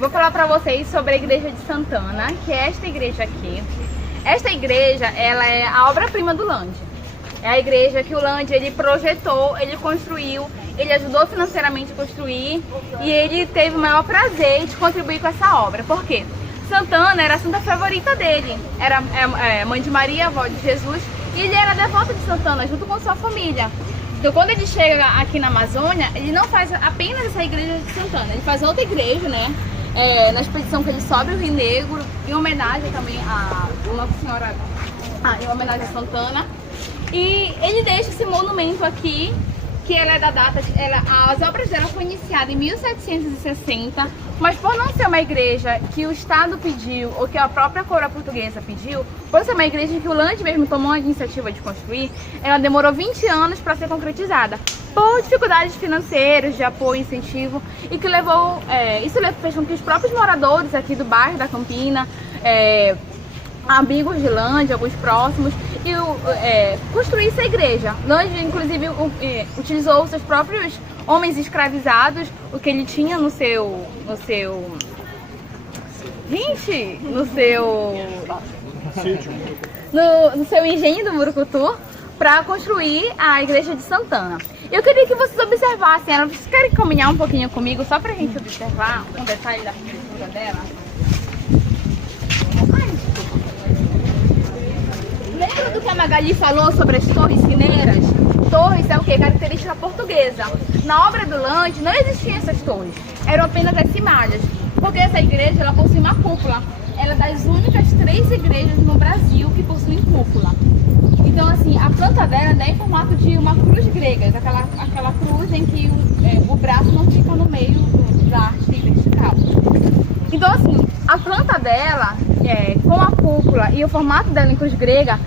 Vou falar para vocês sobre a igreja de Santana, que é esta igreja aqui. Esta igreja, ela é a obra-prima do Lande. É a igreja que o Lande, ele projetou, ele construiu, ele ajudou financeiramente a construir e ele teve o maior prazer de contribuir com essa obra. Por quê? Santana era a santa favorita dele, era mãe de Maria, avó de Jesus, e ele era devoto de Santana, junto com sua família. Então, quando ele chega aqui na Amazônia, ele não faz apenas essa igreja de Santana, ele faz outra igreja, né? Na expedição que ele sobe o Rio Negro, em homenagem também a Nossa Senhora, em homenagem a Santana. E ele deixa esse monumento aqui, que ela é da data, as obras dela foram iniciadas em 1760, mas por não ser uma igreja que o Estado pediu, ou que a própria coroa portuguesa pediu, por ser uma igreja que o Lande mesmo tomou a iniciativa de construir, ela demorou 20 anos para ser concretizada, por dificuldades financeiras, de apoio, incentivo, e que levou, isso fez com que os próprios moradores aqui do bairro da Campina, amigos de Lande, alguns próximos, e construísse a igreja. Lande, inclusive, utilizou os seus próprios homens escravizados, o que ele tinha no seu engenho do Murucutu, para construir a igreja de Santana. Eu queria que vocês observassem ela. Vocês querem caminhar um pouquinho comigo, só para a gente observar um detalhe da arquitetura dela? Lembra do que a Magali falou sobre as torres sineiras? Torres é o que? Característica portuguesa. Na obra do Lande não existiam essas torres, eram apenas as cimalhas, porque essa igreja ela possui uma cúpula. Ela é das únicas 3 igrejas no Brasil que possuem cúpula. Então, assim, a planta dela é em formato de uma cruz grega, aquela cruz em que o braço não fica no meio da arte vertical. Então, assim, a planta dela, com a cúpula e o formato dela em cruz grega,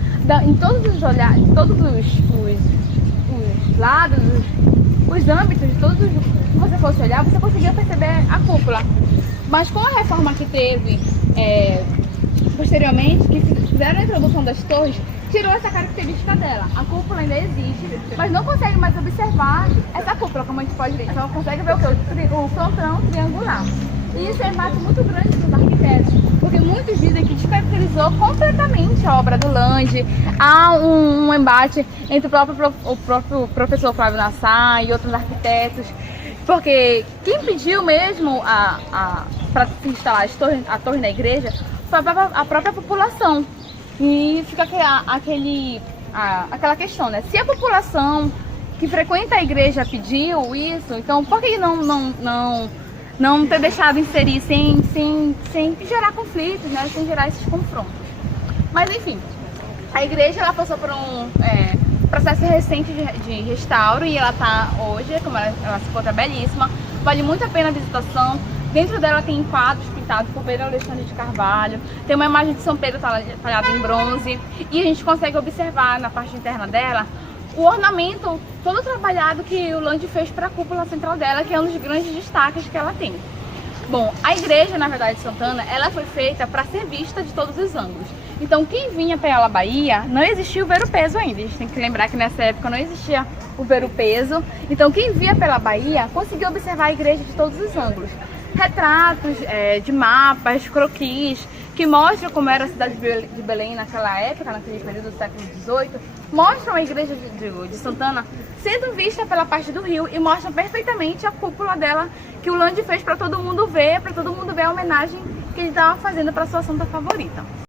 em todos os olhares, todos os lados, os âmbitos, de todos que você fosse olhar, você conseguia perceber a cúpula. Mas com a reforma que teve posteriormente, que fizeram a introdução das torres, tirou essa característica dela. A cúpula ainda existe, mas não consegue mais observar essa cúpula, como a gente pode ver. Então consegue ver o que? O frontão triangular. E isso é um embate muito grande dos arquitetos, porque muitos dizem que descaracterizou completamente a obra do Lande. Há um embate entre o próprio professor Flávio Nassar e outros arquitetos, porque quem pediu mesmo para se instalar a torre na igreja foi a própria população. E fica aquela questão, né? Se a população que frequenta a igreja pediu isso, então por que não ter deixado inserir sem gerar conflitos, né? Sem gerar esses confrontos? Mas enfim, a igreja ela passou por um processo recente de restauro e ela está hoje, como ela se encontra belíssima, vale muito a pena a visitação. Dentro dela tem quadros pintados por Pedro Alexandre de Carvalho, tem uma imagem de São Pedro talhada em bronze, e a gente consegue observar na parte interna dela o ornamento todo trabalhado que o Lande fez para a cúpula central dela, que é um dos grandes destaques que ela tem. Bom, a igreja, na verdade, de Santana, ela foi feita para ser vista de todos os ângulos. Então, quem vinha pela Bahia, não existia o ver-o-peso ainda. A gente tem que lembrar que nessa época não existia o ver-o-peso. Então, quem via pela Bahia conseguia observar a igreja de todos os ângulos. Retratos de mapas, croquis, que mostram como era a cidade de Belém naquela época, naquele período do século XVIII, mostram a igreja de Santana sendo vista pela parte do rio e mostram perfeitamente a cúpula dela, que o Lande fez para todo mundo ver a homenagem que ele estava fazendo para sua santa favorita.